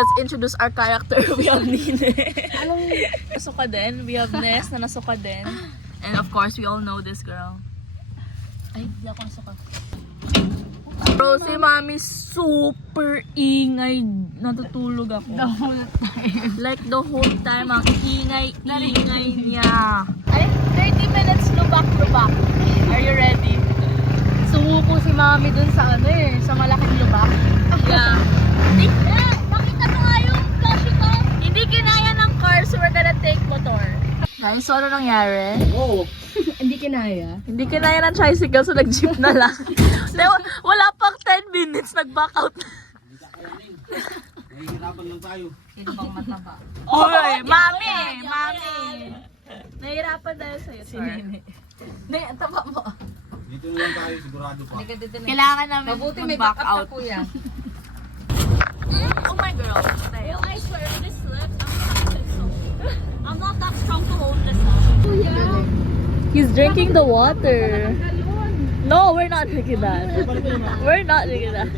let's introduce our character. We have Nine. Nasuka din. We have Ness na nasuka din. And of course, we all know this girl. Ay, hindi ako nasuka. Bro, si Mami super ingay. Natutulog ako. The whole time. Like the whole time, ang ingay niya. Ay, 30 minutes lubak-lubak. Are you ready? Sumuko si Mami dun sa sa malaking lubak. Yeah. Nakita mo nga yung flashy ko. Hindi kinaya ng car, so we're gonna take motor. Guys, so ano nangyari? Oo. Hindi kinaya. Hindi kinaya ng tricycle, so nag-jeep na lang. Wala pang 10 minutes, nag-back out. Nahihirapan lang tayo. Sino bang mataba? Uy, Mami! Mami! Nahihirapan tayo sa'yo, sir. Hindi, taba mo. Dito na lang tayo, sigurado pa. Kailangan namin Mabuti may mag-back backup out. ka, kuya. Oh my girl. Oh, I swear, if this slips, I'm not that strong to hold this up. He's drinking the water. No, we're not drinking that. We're not drinking that.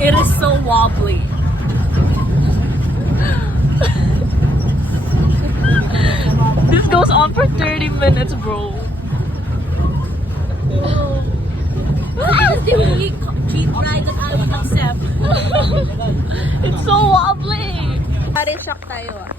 It is so wobbly. This goes on for 30 minutes, bro. This is the only cheap ride that I would accept. It's so wobbly. Pare shock tayo ah.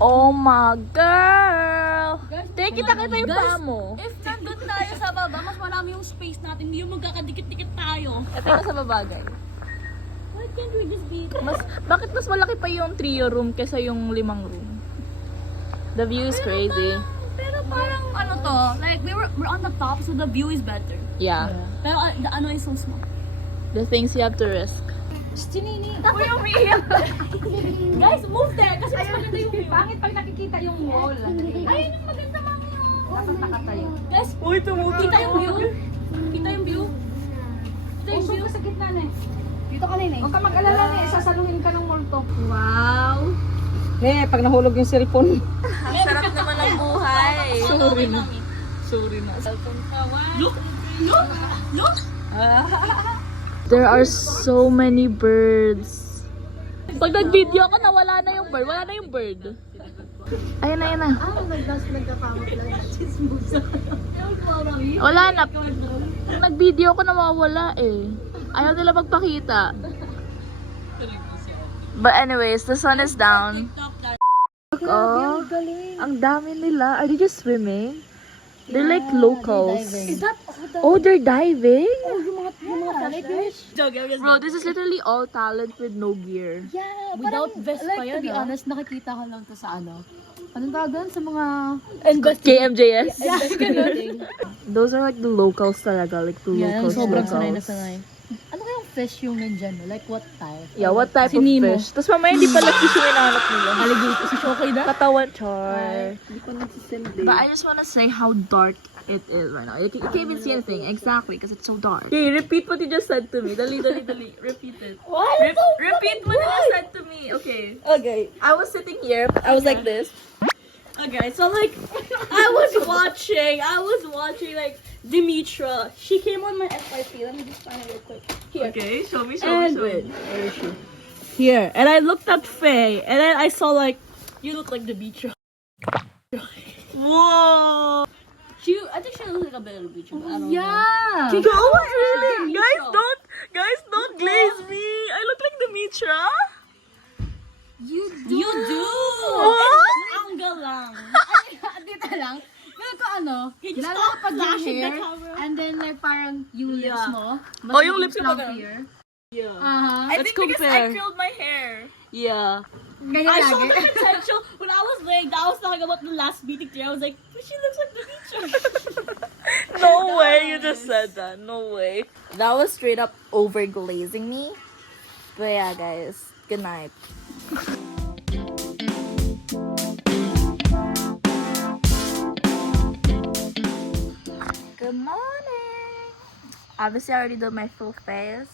Oh my girl! Tingnan kita yung paa mo. If nandun tayo sa baba, mas marami yung space natin. Hindi yung magkakadikit-dikit tayo. Ito yung sa babagay. Why can't we just be... Bakit mas malaki pa yung trio room kesa yung 5 room? The view is crazy. Pero parang ano to, like we're on the top so the view is better. Yeah. Pero the ano is so small. The things you have to risk. Chinini. Uy, umiiyak! Guys, move there! Kasi mas maganda yung view. Pangit pag nakikita yung wall. Ayun yung maganda mami. Dapat nakatayo. Guys, Uy, tumutuloy. kita yung view. Kita yung view. Kita yung Usok view. ka sa gitna na eh. Dito ka rin eh. Huwag ka mag-alala na sasaluhin ka ng multo. Wow! Pag nahulog yung cellphone. Ang sarap naman ng buhay. Sorry na. Sorry na. Look! Look! Look! There are so many birds. Pag nag-video ako, nawala na yung bird. Wala na yung bird. Ayun na, ayun na. Wala na. Pag nag-video ako, nawawala eh. Ayaw nila magpakita. But anyways, the sun is down. Oh, ang dami nila. Are they just swimming? They're like locals. Is that Oh, they're diving? yung mga fish? Bro, this is literally all talent with no gear. Yeah, Without parang, vest pa like, to yan, be ah. honest, nakikita ko lang to sa ano. Anong tawag doon sa mga... KMJS? Investigating. Those are like the locals talaga. Like the locals. sobrang sanay na locals. sanay. Ano kayang fish yung nandyan? No? Like what type? Yeah, what type Si of Nemo. fish? Tapos mamaya hindi pala fish yung hinahanap nila. Alligator. Si okay na? Katawan, char. Hindi ko nagsisend But I just wanna say how dark it is right now. You can't even see anything. Exactly, because it's so dark. Okay, repeat what you just said to me. Dali. Repeat it. What? Repeat what you just said to me. Okay. Okay. I was sitting here. I was like this. Okay, so like, I was watching like Dimitra. She came on my FYP. Let me just find it real quick. Here. Okay, show me, And wait, where is she? Here. And I looked at Faye, and then I saw like, you look like Dimitra. Whoa! I think she looks like a better Dimitra. But I don't know. Yeah! Go really? Dimitra. Guys, don't glaze me. I look like Dimitra. You do. What? Angle lang. Dito lang. Pero ko ano, Can you stop lalapad yung flashing the hair, camera? and then like parang yung lips Yeah. mo. mas Oh, yung maging lips yung maganda. plumpier. Yeah. Aha. I Let's think because I compare. curled my hair. Yeah. Ganyan I saw lagi. the potential when I was laying down. I was talking about the last meeting today. I was like, but she looks like Dimitra. No way you just said that. No way. That was straight up over glazing me. But yeah, guys. Good night. Good morning. Obviously, I already did my full face.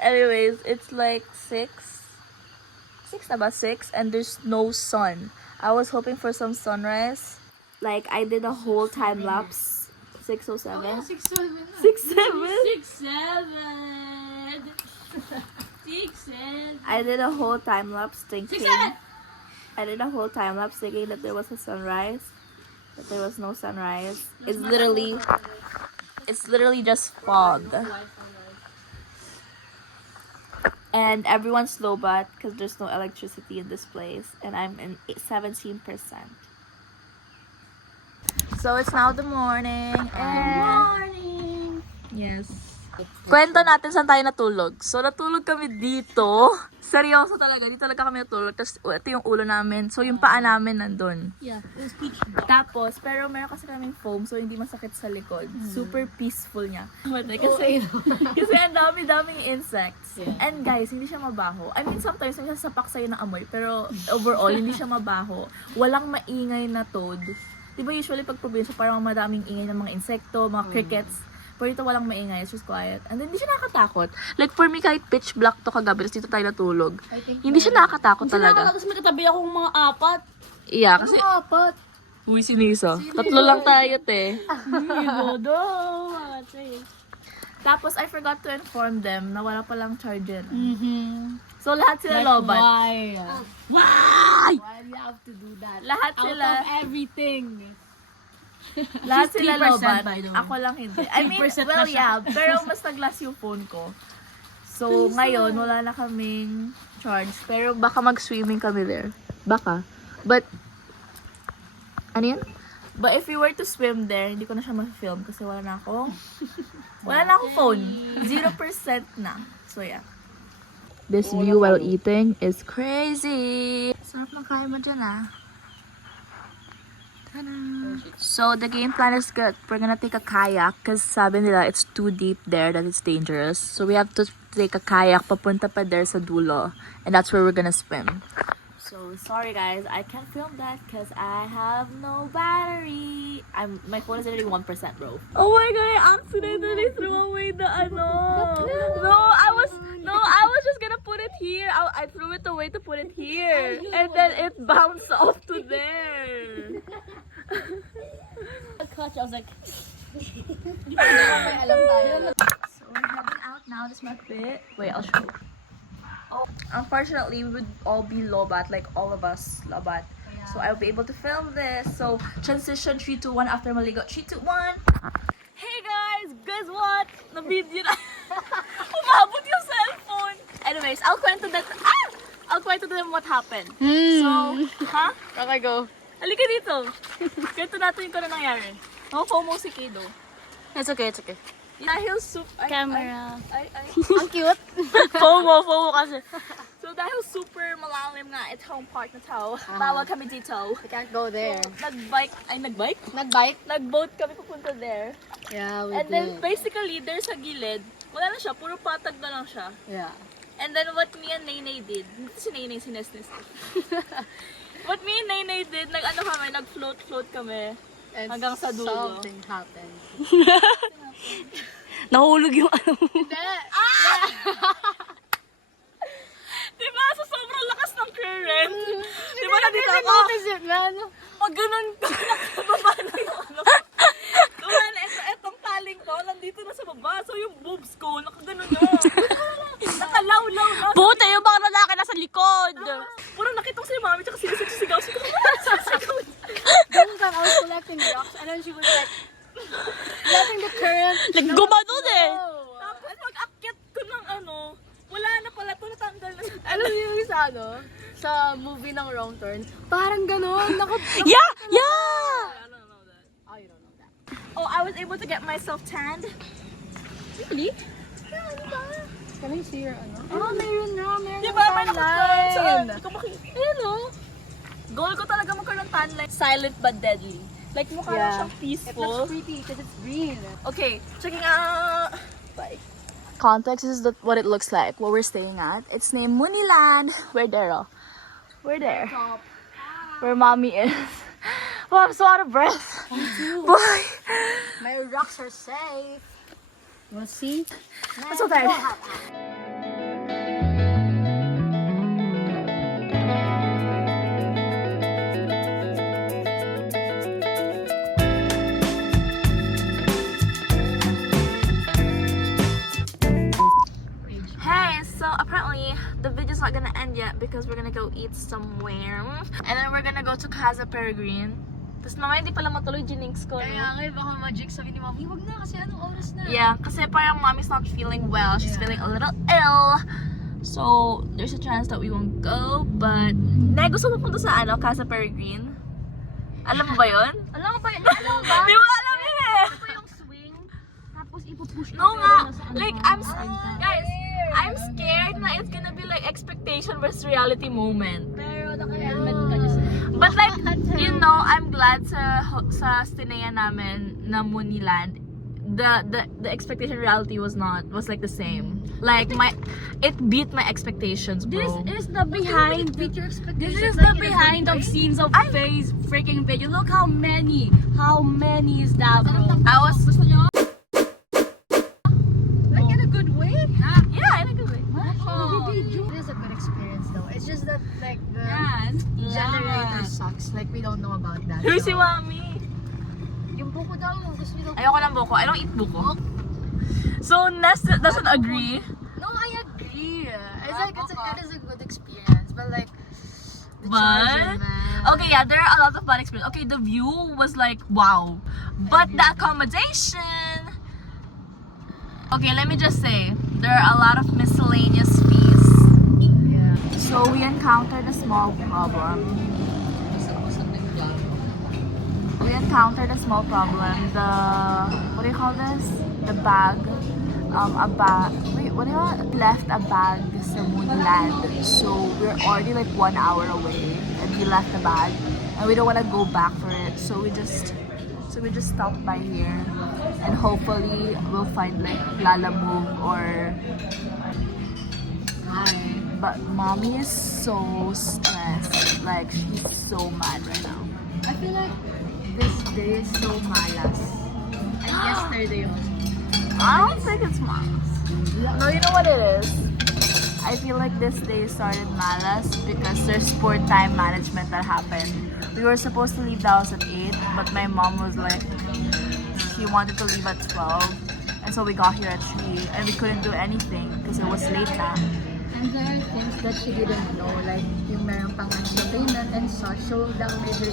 Anyways, it's like 6. 6 na ba? 6, and there's no sun. I was hoping for some sunrise. Like, I did a whole time lapse. 6:07. 6'7". 6:07. 6'7". I did a whole time lapse thinking. I did a whole time lapse thinking that there was a sunrise, but there was no sunrise. It's literally just fog. And everyone's low bat because there's no electricity in this place, and I'm in 17%. So it's now the morning. Morning. Yes. Kwento natin saan tayo natulog. So, natulog kami dito. Seryoso talaga. Dito talaga kami natulog. Tapos, ito yung ulo namin. So, yung paa namin nandun. Yeah, it was peach. Tapos, pero meron kasi kaming foam. So, hindi masakit sa likod. Super peaceful niya. Kasi ang dami-daming insects. And guys, hindi siya mabaho. I mean, sometimes may sasak sa'yo na amoy. Pero, overall, hindi siya mabaho. Walang maingay na toad. Diba usually pag probinsya, parang madaming ingay ng mga insekto, mga crickets. Pero ito walang maingay, it's just quiet. And then, hindi siya nakakatakot. Like, for me, kahit pitch black to kagabi, tapos dito tayo natulog. Hindi siya nakakatakot talaga. Kasi may katabi akong mga 4. Yeah, kasi... 4? Uy, si Nisa. 3 lang tayo, te. Tapos, I forgot to inform them na wala palang charger. So, lahat sila lobat. Why? Why? Why do you have to do that? Lahat Out sila... of everything. Lahat Just sila 3%, lobat. by the way. Ako lang hindi. I mean, 3% na well, siya. yeah. Pero mas nag-last yung phone ko. So, ngayon, wala na kaming charge. Pero baka mag-swimming kami there. Baka. But, ano yan? But if we were to swim there, hindi ko na siya ma-film kasi wala na akong phone. 0% na. So, yeah. This view while eating is crazy. Sarap ng kain mo dyan, ah. So, the game plan is good. We're gonna take a kayak because sabi nila it's too deep there, that it's dangerous. So, we have to take a kayak papunta pa there sa dulo. And that's where we're gonna swim. So, sorry guys, I can't film that because I have no battery. My phone is already 1%, bro. Oh my god, I accidentally threw away the ano. No, I was just gonna put it here. I threw it away to put it here. And then it bounced off to there. Clutch, I was like, So we're heading out now. This is my fit. Wait, I'll show you. Oh, unfortunately, we would all be lobat, like all of us lobat. So I'll be able to film this. So transition 3, 2, 1 after maligo. 3, 2, 1. Hey guys, guess what? Na-video na. Umabot yung cellphone. Anyways, I'll kwento them what happened. So, ha? Okay, go. Halika dito. Kwento natin kung ano nangyari. FOMO si Kido. It's okay, it's okay. Dahil camera. Ang cute. FOMO kasi. So dahil super malalim nga itong part na to, bawal kami dito. We can't go there. Nag-boat kami papunta there. Yeah, we And did. then basically, there sa gilid, wala na siya, puro patag na lang siya. Yeah. And then what me and Naynay did, hindi si Naynay, si Nesnes. What me and Naynay did, nag-float kami. And Hanggang sa dulo. something happened. Nahulog yung ano. Hindi. Diba? Sa sobrang lakas ng current. Diba na dito I ako? notice it, man. Pag ganun ko, nakababa na yung ano. Diba na, etong taling ko, nandito na sa baba. So yung boobs ko, nakaganon na. Nakalaw-law na. Puta, yung mga lalaki nasa likod. Puro nakita ko si mami, tsaka sigaw. One time I was collecting rocks and then she was like, letting the current. Naggumanon eh. Tapos pag-akyat ko ng ano, wala na pala ito, natanggal na. Alam niyo yung sa ano? Sa movie ng Wrong Turn? Parang ganon. Yeah! I don't know that. Oh, you don't know that. Oh, I was able to get myself tanned. Really? Yeah, ano ba? Can I see your ano? Oh, meron na. Meron Diba? May na nakatry. Saan? line. Hindi ko makita. Ayun o. Goal ko talaga magkaroon ng tan line. Silent but deadly. Like mukha lang siyang It peaceful. looks pretty because it's green. Okay, checking out. Bye. Context is what it looks like. What we're staying at. It's named Muniland. We're there. Oh. We're there. Top. Where mommy is. Oh, I'm so out of breath. Boy. My rocks are safe. We'll see. I'm so tired. yet because we're gonna go eat somewhere. And then we're gonna go to Casa Peregrine. Tapos mamaya hindi pala matuloy Jinx ko. Kaya nga, baka ma-jinx sabi ni Mami, wag na kasi anong oras na? Yeah, kasi parang mommy's not feeling well. She's feeling a little ill. So, there's a chance that we won't go. But, gusto mo punta sa Casa Peregrine? Alam mo ba yun? Alam mo ba? Alam mo ba? Di mo alam yun eh! Ito yung swing, tapos ipupush ka. No pero nga! nasa ano Like, ka, I'm saan ka. guys, I'm scared na it's gonna be like expectation versus reality moment. Pero naka-helmet ka just. But like, you know, I'm glad sa stinaya namin na Muniland, the expectation reality was like the same. Like it beat my expectations, bro. This is the behind. Beat your expectations. This is like the in a behind good of way. scenes of Faye's freaking video. Look how many is that, bro? I was Like in a good way. yeah, in a good way. It is a good experience though. It's just that like the generator Yeah. sucks. Like we don't know about that. Who's si So, Mami? yung buko daw, gusto niyo daw. Ayoko ng buko. I don't eat buko. So Ness doesn't agree. No, I agree. It's like it is a good experience, but like the charger, But man. okay, yeah, there are a lot of bad experiences. Okay, the view was like wow, but the accommodation. Okay, let me just say there are a lot of miscellaneous fees. Yeah. So we encountered a small problem. The what do you call this? The bag. Wait, what do you call it? Left a bag sa Moonland. So we're already like 1 hour away, and we left the bag, and we don't want to go back for it. So we just stopped by here, and hopefully we'll find like Lala Move or. But mommy is so stressed. Like she's so mad right now. I feel like this day is so malas. And yesterday also. I don't think it's malas. No, you know what it is? I feel like this day started malas because there's sport time management that happened. We were supposed to leave the house at 8, but my mom was like, she wanted to leave at 12. And so we got here at 3 and we couldn't do anything because it was late now. And there are things that she didn't know, like yung merong pang payment and such, so that made her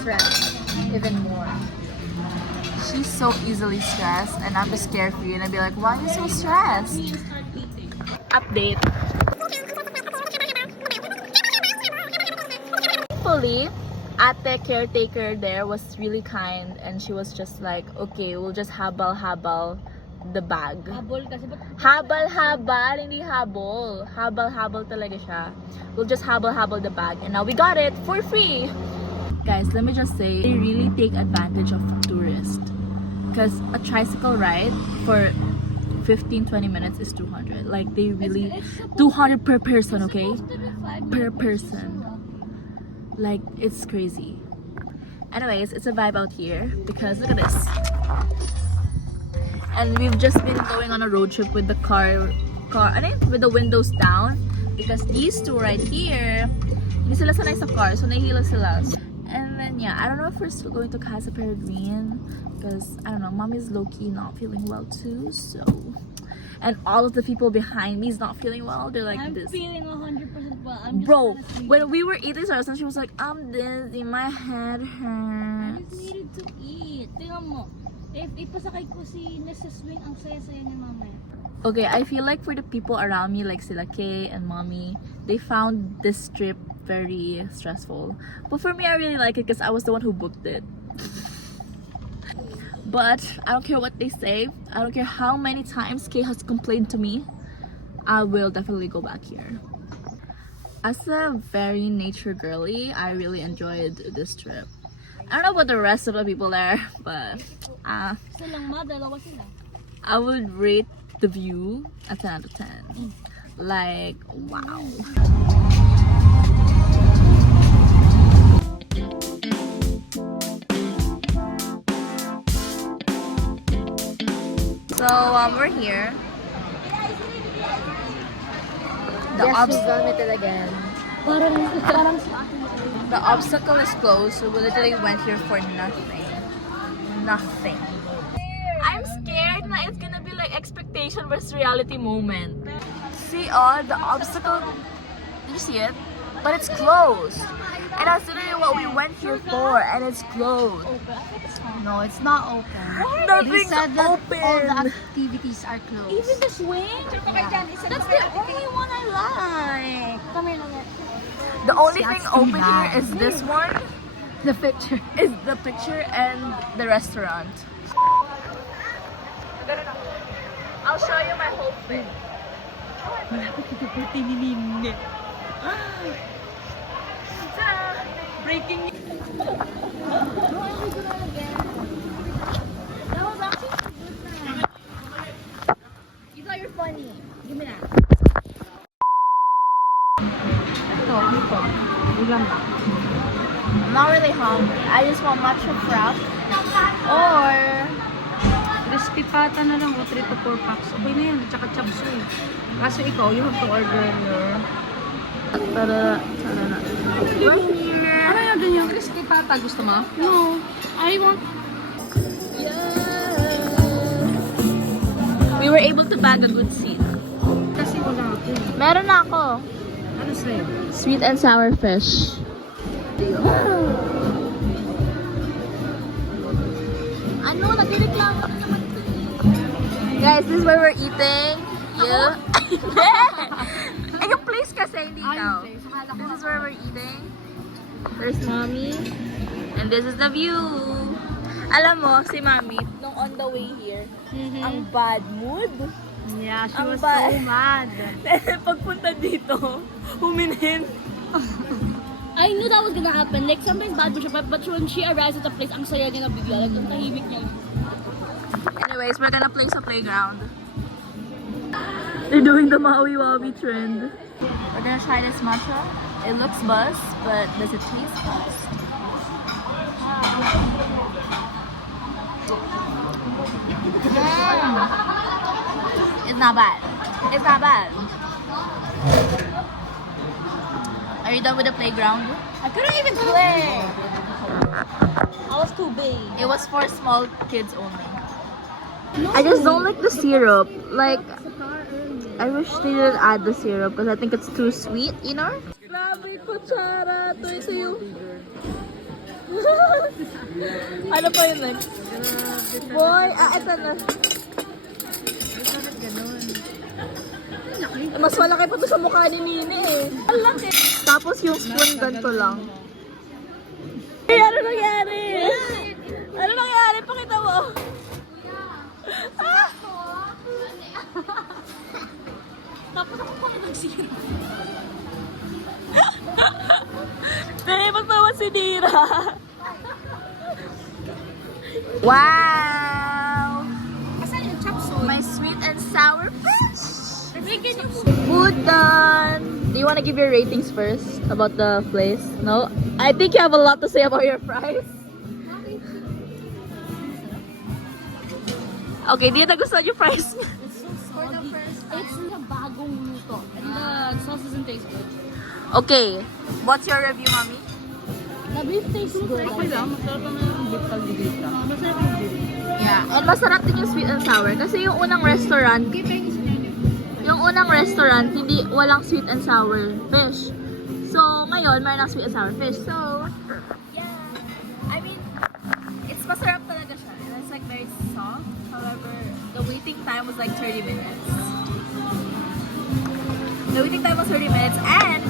stress even more. She's so easily stressed and I'm just scared for you and I'd be like, why are you so stressed? Update. Thankfully, ate caretaker there was really kind and she was just like, okay, we'll just habal the bag. Habol kasi ba't Habal, hindi habol. Habal talaga siya. We'll just habal the bag and now we got it for free. Guys, let me just say, they really take advantage of tourists. Because a tricycle ride for 15-20 minutes is 200. Like they really 200 per person, okay? Per person. Like it's crazy. Anyways, it's a vibe out here because look at this. And we've just been going on a road trip with the with the windows down because these two right here, hindi sila sanay sa car, so nahihilo sila. And then yeah, I don't know if we're still going to Casa Peregrine because I don't know, mommy's low-key not feeling well too, so and all of the people behind me is not feeling well. They're like I'm this. feeling 100% well. I'm just Bro, trying to sleep. when we were eating ours and she was like, I'm dizzy, my head I hurts. just needed to eat. Tingnan mo. If ipasakay ko si nasa swing, ang saya-saya niya mamaya. Okay, I feel like for the people around me, like sila Kay and mommy, they found this trip very stressful. But for me, I really like it because I was the one who booked it. But I don't care what they say. I don't care how many times Kay has complained to me. I will definitely go back here. As a very nature girly, I really enjoyed this trip. I don't know about the rest of the people there, but Isa lang ma, dalawa sila. I would rate the view a 10 out of 10. Like, wow. So, we're here. Yes, we vomited again. Parang sa akin. The obstacle is closed, so we literally went here for nothing. Nothing. I'm scared na it's gonna be like expectation versus reality moment. See, the obstacle Did you see it? But it's closed. And that's literally what we went here for, and it's closed. No, it's not open. They Nothing's said that all the open. activities are closed. Even the swing? That's the only one I like. Come here, Lynette. The only That's thing open bad. here is this one, The picture. is the picture and the restaurant. I'll show you my whole thing. Breaking. You thought you're funny. Give me that. I'm not really hungry. I just want matcha frap. Or Crispy pata na lang, o 3 to 4 packs. Okay na yan, at saka chop suey. Kaso ikaw, you have to order your... Ano yan din yung crispy pata? Gusto mo? No, I want. we were able to bag a good seat. Kasi wala ako. Meron na ako. Ano sa'yo? Sweet and sour fish. Ano? Nagreklamo ka naman. Guys, this is where we're eating. Yeah. Ay, yung place kasi, hindi ikaw. This is where we're eating. There's mommy. And this is the view. Alam mo, si mommy, nung on the way here, ang bad mood. Yeah, she Ang was ba- so mad. Pagpunta dito, huminhin. I knew that was gonna happen. Like, sometimes bad mo siya, but when she arrives at the place, ang saya niya na bigla. Like, ang tahimik niya. Anyways, we're gonna play sa playground. They're doing the Maui Wabi trend. We're gonna try this matcha. It looks buzz, but does it taste buzz? It's not bad. It's not bad. Are you done with the playground? I couldn't even play. I was too big. It was for small kids only. I just don't like the syrup. Like, I wish they didn't add the syrup because I think it's too sweet, you know? Grabe, kutsara. Ito yung... ano pa yun next? Boy, ito na. Mas malaki pa to sa mukha ni Nini eh. Ang laki. Tapos yung spoon ganito lang. Hey, ano nangyari? Ano nangyari? Pakita mo. Ah! Tapos ako pa nag-zero. Babe, ba't naman si Dira? Wow! Asan yung chop suey? My sweet and sour fish! Bigyan niyo po. Food done! Do you want to give your ratings first about the place? No? I think you have a lot to say about your fries. Okay, di na gusto yung fries. It's so soggy. It's a bagong luto. And the sauce doesn't taste good. Okay, what's your review, mommy? The beef tastes good. Okay lang, masarap naman yung beef caldereta. Masarap yung beef. Yeah, and masarap din yung sweet and sour. Kasi yung unang restaurant, hindi walang sweet and sour fish. So, ngayon, mayroon ng sweet and sour fish. So, yeah. I mean, it's masarap talaga siya. And it's like very soft. However, the waiting time was like 30 minutes. The waiting time was 30 minutes and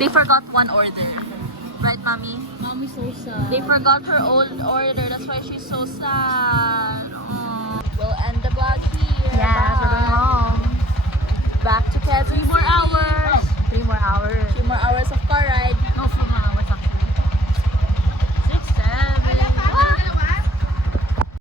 they forgot one order. Right, mommy? Mommy's so sad. They forgot her own order. That's why she's so sad. Aww. We'll end the